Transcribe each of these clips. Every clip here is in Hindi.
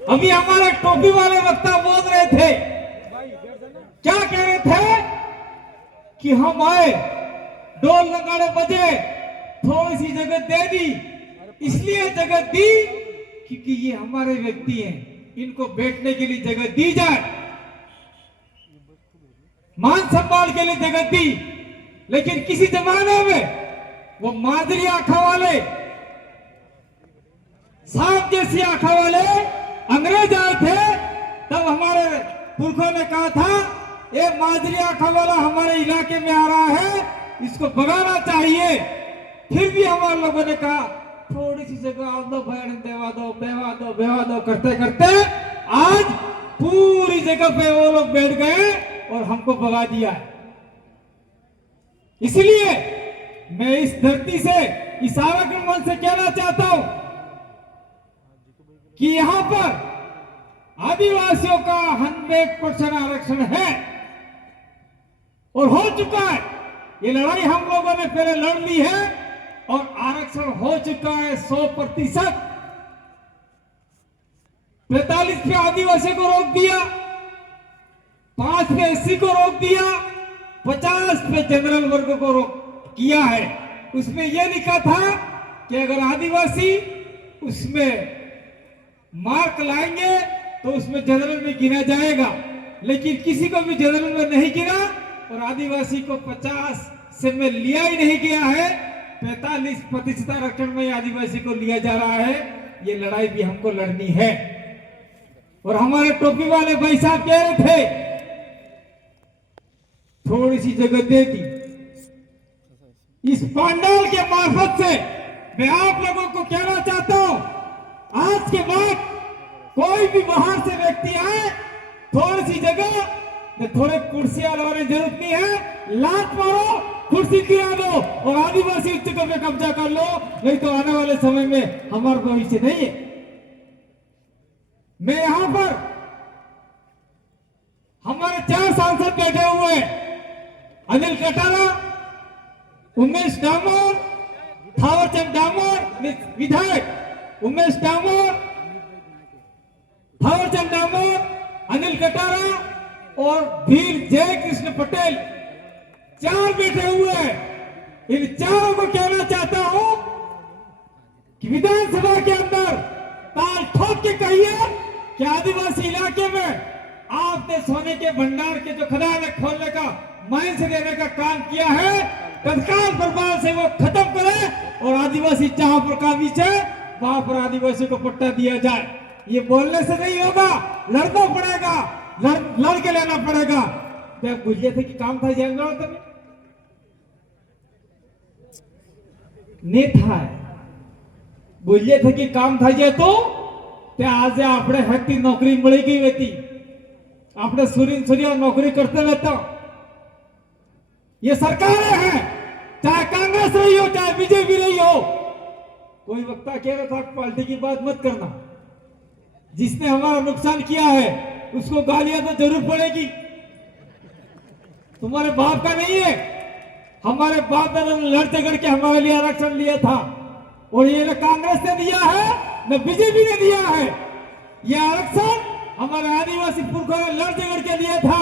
अभी हमारे टोपी वाले वक्ता बोल रहे थे, क्या कह रहे थे कि हम आए, ढोल नगाड़े बजे, थोड़ी सी जगह दे दी। इसलिए जगह दी क्योंकि ये हमारे व्यक्ति हैं, इनको बैठने के लिए जगह दी जाए, मान सम्मान के लिए जगह दी। लेकिन किसी जमाने में वो मादरी आंखों वाले, सांप जैसी आंखों वाले अंग्रेज आए थे, तब हमारे पुरखों ने कहा था ये मादरी आंखों वाला हमारे इलाके में आ रहा है, इसको भगाना चाहिए। फिर भी हमारे लोगों ने कहा थोड़ी सी जगह आ दो, बयान देवा दो, बेवा दो, बेवा दो करते करते आज पूरी जगह पे वो लोग बैठ गए और हमको भगा दिया है। इसलिए मैं इस धरती से, इस आरक्षण मंच से कहना चाहता हूं कि यहां पर आदिवासियों का 100% आरक्षण है और हो चुका है। ये लड़ाई हम लोगों ने पहले लड़ ली है और आरक्षण हो चुका है 100%। 45 पे आदिवासी को रोक दिया, 5 पे एससी को रोक दिया, 50 पे जनरल वर्ग को रोक किया है। उसमें यह लिखा था कि अगर आदिवासी उसमें मार्क लाएंगे तो उसमें जनरल में गिना जाएगा, लेकिन किसी को भी जनरल में नहीं गिना और आदिवासी को 50 से में लिया ही नहीं गया है। 45% आरक्षण में आदिवासी को लिया जा रहा है। ये लड़ाई भी हमको लड़नी है। और हमारे टोपी वाले भाई साहब कह रहे थे थोड़ी सी जगह दे दी। इस पंडाल के मार्फत से मैं आप लोगों को कहना चाहता हूं, आज के बाद कोई भी बाहर से व्यक्ति आए, थोड़ी सी जगह, थोड़े कुर्सियां लगाने की जरूरत नहीं है, लात मारो, कुर्सी गिरा दो और आदिवासी उच्च पे कब्जा कर लो, नहीं तो आने वाले समय में हमारा भविष्य नहीं है। मैं यहां पर हमारे 4 सांसद बैठे हुए हैं, अनिल कटारा, उमेश डामोर, थावरचंद डामोर विधायक, उमेश डामोर, थावरचंद डामोर, अनिल कटारा और वीर जय कृष्ण पटेल, 4 बैठे हुए हैं। इन चारों को कहना चाहता हूं कि विधानसभा के अंदर ताल ठोक के कहिए कि आदिवासी इलाके में आपने सोने के भंडार के जो खदान खोलने का, माइंस देने का काम किया है, तत्काल प्रभाव से वो खत्म करे और आदिवासी जहां पर काबी है वहां पर आदिवासी को पट्टा दिया जाए। ये बोलने से नहीं होगा, लड़ना पड़ेगा, लड़ के लेना पड़ेगा। जब बुझे थे कि काम था जेल में तब नहीं था, बुझे थे कि काम था जे तो आज આપણે હકની નોકરી મળી ગઈ હતી, આપણે सूर्य नौकरी करते रहता। ये सरकारें हैं, चाहे कांग्रेस रही हो चाहे बीजेपी रही हो। कोई वक्ता कह रहा था पार्टी की बात मत करना, जिसने हमारा नुकसान किया है उसको गालियां तो जरूर पड़ेगी। तुम्हारे बाप का नहीं है, हमारे बाप दादा ने लड़ झगड़ के हमारे लिए आरक्षण लिया था और ये न कांग्रेस ने दिया है न बीजेपी ने दिया है। ये आरक्षण हमारे आदिवासी पुरखों ने लड़ झगड़ के लिया था।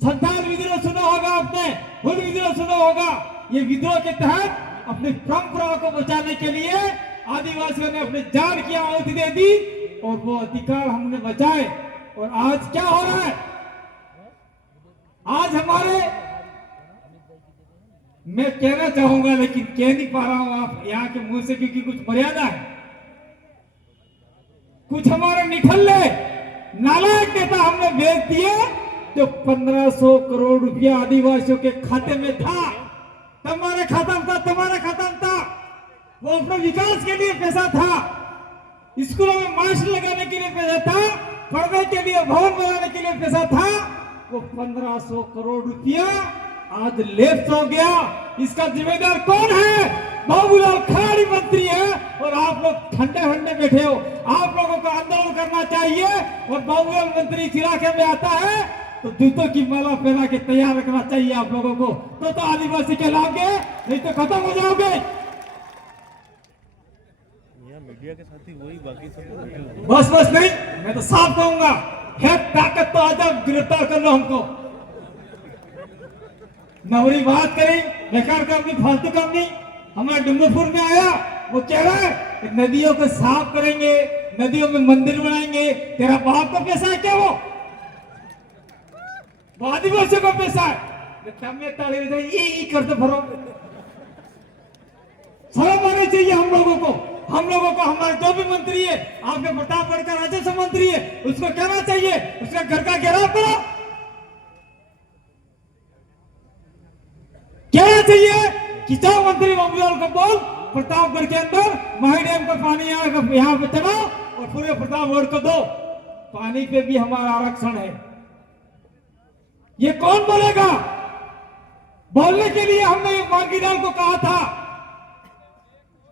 संथाल विद्रोह सुना होगा आपने, हुल विद्रोह सुना होगा। ये विद्रोह के तहत अपनी परंपराओं को बचाने के लिए आदिवासियों ने अपनी जान की आहुति दे दी और वो अधिकार हमने बचाए। और आज क्या हो रहा है, आज हमारे, मैं कहना चाहूंगा लेकिन कह नहीं पा रहा हूं आप यहाँ के मुंह से, क्योंकि कुछ मर्यादा है। कुछ हमारे निठल्ले नालायक नेता हमने भेज दिए जो 1500 करोड़ रुपया आदिवासियों के खाते में था। तुम्हारे खाता में था, तुम्हारे खाता में था। वो अपने विकास के लिए पैसा था, स्कूलों में मास्क लगाने के लिए पैसा था, पढ़ने के लिए भवन बनाने के लिए पैसा था। वो 1500 करोड़ रुपया आज लेफ्ट हो गया। इसका जिम्मेदार कौन है? बाबूलाल खराड़ी मंत्री है और आप लोग ठंडे ठंडे बैठे हो। आप लोगों को आंदोलन करना चाहिए और बाबूलाल मंत्री इस इलाके में आता है तो जूतों की माला पहना के तैयार रखना चाहिए आप लोगों को। तो आदिवासी कहलाओगे, नहीं तो खत्म हो जाओगे। यहाँ मीडिया के साथ ही वही बाकी सब लोग बैठे होते हैं। बस बस नहीं, मैं तो साफ कहूंगा, है ताकत तो आजा गिरफ्तार कर लो हमको। नवरी बात करी, बेकार काम नहीं, फालतू काम नहीं। हमारे डुंगरपुर में आया, वो कह रहा है कि नदियों को साफ करेंगे, नदियों में मंदिर बनाएंगे। तेरा बाप का पैसा है क्या? वो आदिवासियों का पैसा है। ये करते भरो, शर्म आनी चाहिए हम लोगों को। हम लोगों को हमारे जो भी मंत्री है, आपके प्रतापगढ़ का राजस्व मंत्री है, उसको कहना चाहिए उसका घर का घेराव करो। कहना चाहिए खिंचाव मंत्री ममलाल को बोल, प्रतापगढ़ के अंदर माही डैम का पानी यहाँ पे चलाओ और पूरे प्रतापगढ़ को दो। पानी पे भी हमारा आरक्षण है। ये कौन बोलेगा? बोलने के लिए हमने मांगीलाल को कहा था,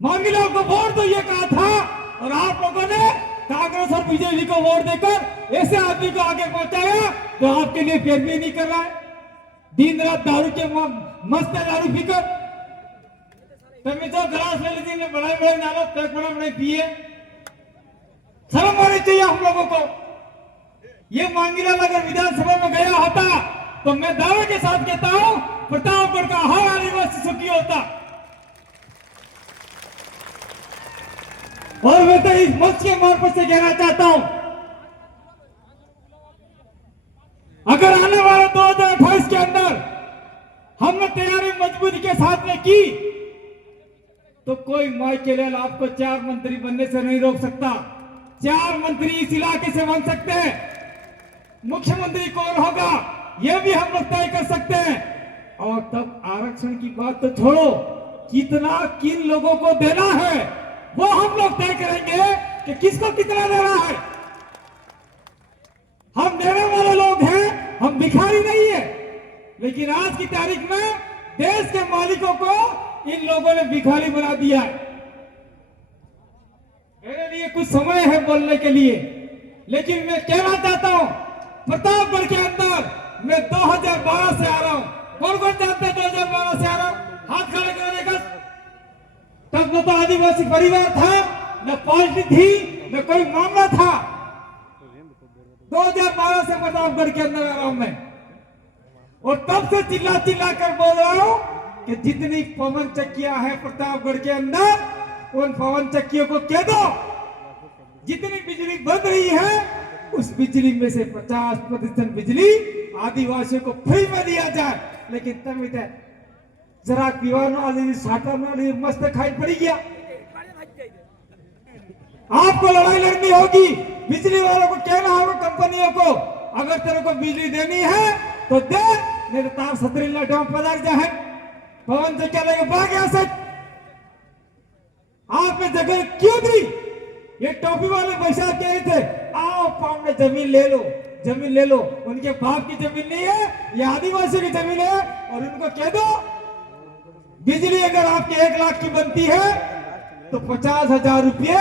मांगीलाल को वोट दो ये कहा था, और आप लोगों ने कांग्रेस और बीजेपी को वोट देकर ऐसे आदमी को आगे पहुंचाया जो आपके लिए फिर भी नहीं कर रहा है। दिन रात दारू के मस्त दारू पीकर तुम्हें जो गिलास ले लीजिए, बड़े बड़े नालों पैक बड़े बड़े पिए। शर्म आनी चाहिए हम लोगों को। ये मांगीलाल अगर विधानसभा में गया होता तो मैं दावे के साथ कहता हूं प्रतापगढ़ का हर आदिवासी सुखी होता। और मैं तो इस मंच के मार्फत से कहना चाहता हूं, अगर आने वाले 2028 के अंदर हमने तैयारी मजबूती के साथ में की तो कोई माइकेल आपको 4 मंत्री बनने से नहीं रोक सकता। 4 मंत्री इस इलाके से बन सकते हैं। मुख्यमंत्री कौन होगा यह भी हम लोग तय कर सकते हैं। और तब आरक्षण की बात तो छोड़ो, कितना किन लोगों को देना है वो हम लोग तय करेंगे कि किसको कितना देना है। हम देने वाले लोग हैं, हम भिखारी नहीं है। लेकिन आज की तारीख में देश के मालिकों को इन लोगों ने भिखारी बना दिया है। मेरे लिए कुछ समय है बोलने के लिए, लेकिन मैं कहना चाहता हूं प्रतापगढ़ के अंदर मैं 2012 से आ रहा हूं। कौन कौन जानते हैं 2012 से आ रहा हूं? हाथ खड़े करने का। तब न तो आदिवासी परिवार था, न पार्टी थी, न कोई मामला था। 2012 से प्रतापगढ़ के अंदर आ रहा हूं मैं, और तब से चिल्ला चिल्ला कर बोल रहा हूं कि जितनी पवन चक्कियां हैं प्रतापगढ़ के अंदर उन पवन चक्कियों को कह दो जितनी बिजली बन रही है उस बिजली में से 50% बिजली आदिवासियों को फ्री में दिया जाए। लेकिन तब जरा पीवाना साटा मस्त खाई पड़ी गया। आपको लड़ाई लड़नी होगी, बिजली वालों को कहना होगा कंपनियों को अगर तेरे को बिजली देनी है तो दे, नहीं तो तार सतरी लटाओ पदार्थ जाए पवन से क्या लेगा भाग यहां से। आपने जगह क्यों दी? ये टोपी वाले पैसा कह रहे थे आओ पाम में जमीन ले लो, जमीन ले लो। उनके बाप की जमीन नहीं है, ये आदिवासियों की जमीन है। और उनको कह दो बिजली अगर आपके 1 लाख की बनती है तो 50,000 रुपये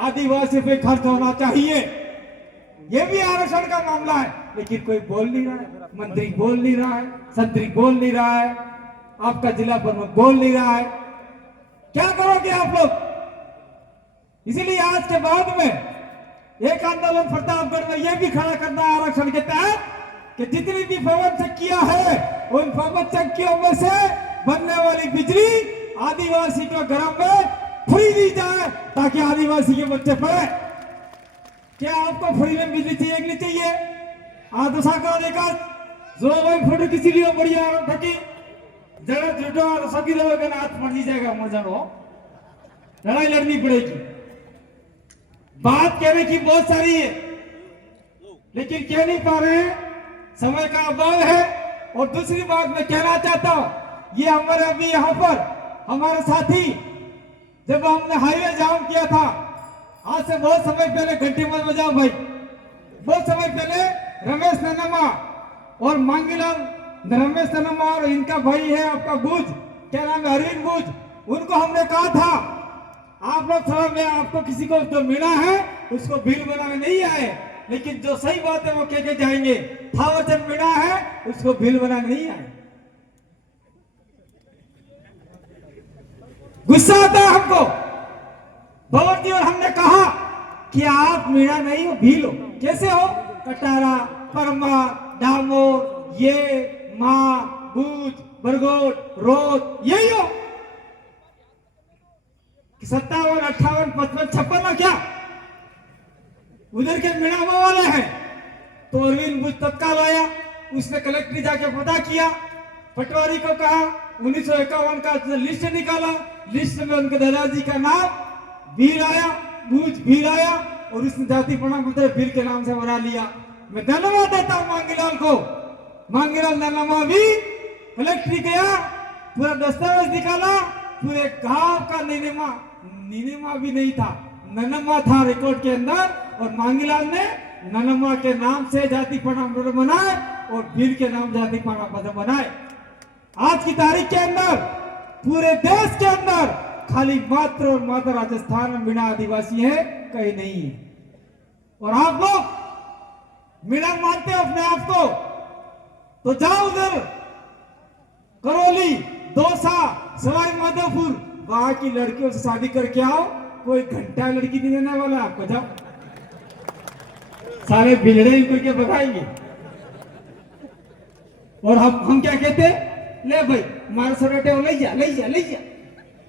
आदिवासी पे खर्च होना चाहिए। ये भी आरक्षण का मामला है। लेकिन कोई बोल नहीं रहा है, मंत्री बोल नहीं रहा है, संतरी बोल नहीं रहा है, आपका जिला प्रमुख बोल नहीं रहा है। क्या करोगे आप लोग? इसीलिए आज के बाद में एक आंदोलन प्रतापगढ़ में यह भी खड़ा करना है आरक्षण के तहत कि जितनी भी पवन चक्कियां है उन पवन चक्कियों में से बनने वाली बिजली आदिवासी के घरों में फ्री दी जाए ताकि आदिवासी के बच्चे पढ़े। क्या आपको फ्री में बिजली चाहिए कि नहीं चाहिए? आदशा का देखा जो भाई फोटो किसी लिए बढ़िया थकी जरा झूठो सकी लोगों का हाथ पड़ जाएगा मजा हो, लड़ाई लड़नी पड़ेगी। बात कहने की बहुत सारी है लेकिन कह नहीं पा रहे हैं, समय का अभाव है। और दूसरी बात मैं कहना चाहता हूं, ये हमारे अभी यहाँ पर हमारे साथी जब हमने हाईवे जाम किया था आज से बहुत समय पहले, घंटे मत बजाओ भाई, बहुत समय पहले रमेश ननमा और मांगीलाल रमेश ननमा और इनका भाई है आपका बुझ, क्या नाम है, अरविंद बुझ, उनको हमने कहा था आप लोग थोड़ा में आपको किसी को जो मिला है उसको बिल बनाने नहीं आए, लेकिन जो सही बात है वो कह के जाएंगे। था वचन मिला है उसको बिल बनाने नहीं आए। गुस्सा आता है हमको, भंवर जी और हमने कहा कि आप मीणा नहीं हो, भील हो। कैसे हो? कटारा, परमा, डामोर, ये, माँ, बूझ, बरगोट, रोत, यही हो। 57, 58, 55, 56 ना क्या उधर के मीणामा वाले हैं। तो अरविंद बुझ तत्काल आया, उसने कलेक्ट्री जाके पता किया, पटवारी को कहा, 1951 का लिस्ट निकाला, लिस्ट में उनके दादाजी का नाम भील आया, बूझ भील आया, और उसने जाति प्रमाण पत्र भील के नाम से बना लिया। मैं धन्यवाद देता हूं मांगीलाल को। मांगीलाल नन्नमा भी कलेक्ट्री गया, पूरा दस्तावेज निकाला, पूरे गांव का नीनेमा भी नहीं था, नन्नमा था रिकॉर्ड के अंदर, और मांगीलाल ने नन्नमा के नाम से जाति प्रमाण पत्र बनाए और भील के नाम जाति प्रमाण पत्र बनाए। आज की तारीख के अंदर पूरे देश के अंदर खाली मात्र और मात्र राजस्थान में मीणा आदिवासी है, कहीं नहीं है। और आप लोग मीणा मानते हो अपने आप को, तो जाओ उधर करौली, दौसा, सवाई माधोपुर, वहां की लड़कियों से शादी करके आओ, कोई घंटा लड़की नहीं देने वाला आपको। जाओ, सारे बिगड़े ही करके भगाएंगे। और हम क्या कहते, ले भाई मार सराटे ले जा ले जा ले जा।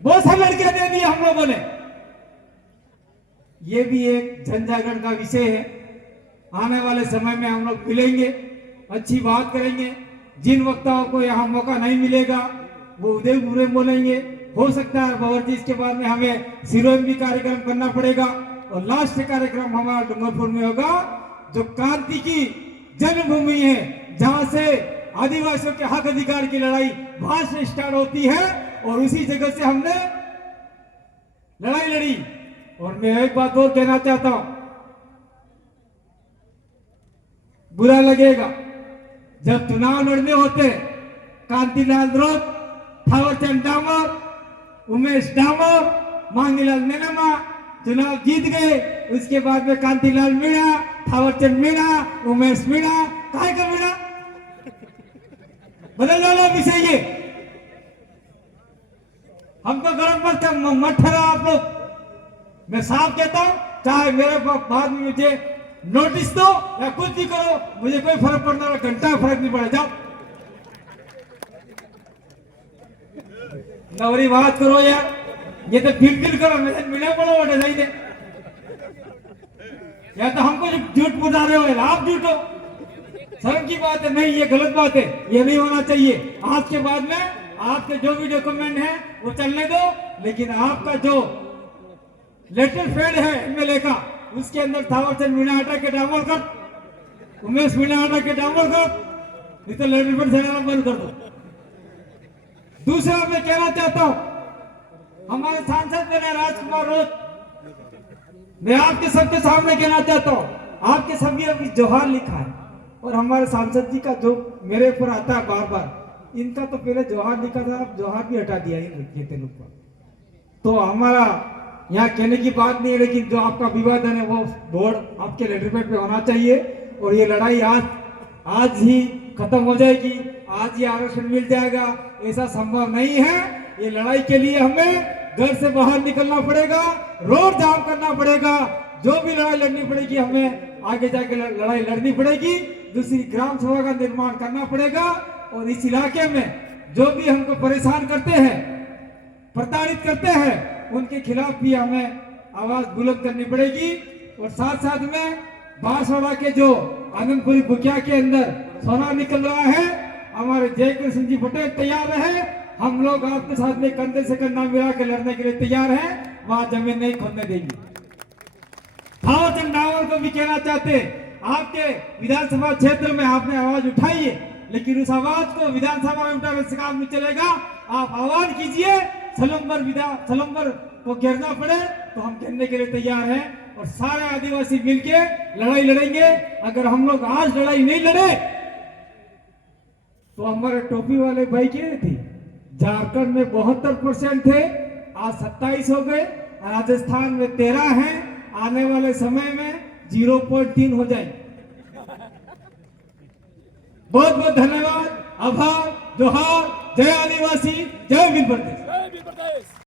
बहुत सारी लड़कियां दे दी हम लोगों ने। ये भी एक जनजागरण का विषय है। आने वाले समय में हम लोग मिलेंगे, अच्छी बात करेंगे। जिन वक्ताओं को यहाँ मौका नहीं मिलेगा वो उदय बुरे बोलेंगे। हो सकता है भंवर जी इसके बाद में हमें सिरों भी कार्यक्रम करना पड़ेगा। और लास्ट कार्यक्रम हमारा डूंगरपुर में होगा, जो क्रांति की जन्मभूमि है, जहां से आदिवासियों के हक अधिकार की लड़ाई वहां से स्टार्ट होती है, और उसी जगह से हमने लड़ाई लड़ी। और मैं एक बात और कहना चाहता हूं, बुरा लगेगा जब चुनाव लड़ने होते, कांतिलाल द्रोत, थावरचंद डामोर, उमेश डामोर, मांगीलाल नन्नमा चुनाव जीत गए, उसके बाद में कांतिलाल मीणा, थावरचंद मीणा, उमेश मीणा, काहे का मीणा बदल डालो विषय। ये हमको गलत मत ठहरा आप लोग। मैं साफ कहता हूं, चाहे मेरे बाद में मुझे नोटिस दो या कुछ भी करो, मुझे कोई फर्क पड़ने वाला घंटा फर्क नहीं पड़े। जाओ नवरी बात करो यार, ये तो फिल करो, मिले पड़ो बटे नहीं दे। या तो हमको झूठ बता रहे हो, आप झूठ हो, शर्म की बात है। नहीं, ये गलत बात है, ये नहीं होना चाहिए। आज के बाद में आपके जो भी डॉक्यूमेंट है वो चलने दो, लेकिन आपका जो लेटर फेड है एमएलए का, उसके अंदर थावरचंद मीणा हटा के डामोर कर, उमेश मीणा हटा के डामोर कर, नहीं तो लेटर फेड चलाना बंद कर दो। दूसरा मैं कहना चाहता हूं, हमारे सांसद ने राजकुमार रोत, मैं आपके सबके सामने कहना चाहता हूं, आपके सभी अभी जोहार लिखा है, और हमारे सांसद जी का जो मेरे ऊपर आता है बार बार, इनका तो पहले जोहार लिखा था, अब जोहार भी हटा दिया इन लोग पर। तो हमारा यहाँ कहने की बात नहीं है, लेकिन जो आपका विवादन है वो बोर्ड आपके लेटर पेड पे होना चाहिए। और ये लड़ाई आज ही खत्म हो जाएगी, आज ही आरक्षण मिल जाएगा, ऐसा संभव नहीं है। ये लड़ाई के लिए हमें घर से बाहर निकलना पड़ेगा, रोड जाम करना पड़ेगा, जो भी लड़ाई लड़नी पड़ेगी हमें आगे जाके लड़ाई लड़नी पड़ेगी। दूसरी ग्राम सभा का निर्माण करना पड़ेगा, और इस इलाके में जो भी हमको परेशान करते हैं, प्रताड़ित करते हैं, उनके खिलाफ भी हमें आवाज बुलंद करनी पड़ेगी। और साथ साथ में बांसवाड़ा के जो आनंदपुरी बुकिया के अंदर सोना निकल रहा है, हमारे जयकृष्ण जी पटेल तैयार है, हम लोग आपके साथ में कंधे से कंधा मिला के लड़ने के लिए तैयार हैं, वहां जमीन नहीं खोदने देंगे। थावरचंद डामोर को भी कहना चाहते हैं, आपके विधानसभा क्षेत्र में आपने आवाज उठाई है, लेकिन उस आवाज को विधानसभा में उठाने से काम नहीं चलेगा। आप आवाज कीजिए, सलम्बर को घेरना पड़े तो हम घेरने के लिए तैयार हैं, और सारे आदिवासी मिलके लड़ाई लड़ेंगे। अगर हम लोग आज लड़ाई नहीं लड़े तो हमारे टोपी वाले भाई क्या थे, झारखंड में 72% थे, आज 27 हो गए, राजस्थान में 13 हैं, आने वाले समय में 0.3 हो जाएंगे। बहुत बहुत धन्यवाद, आभार, जोहार, जय आदिवासी, जय वीर प्रदेश।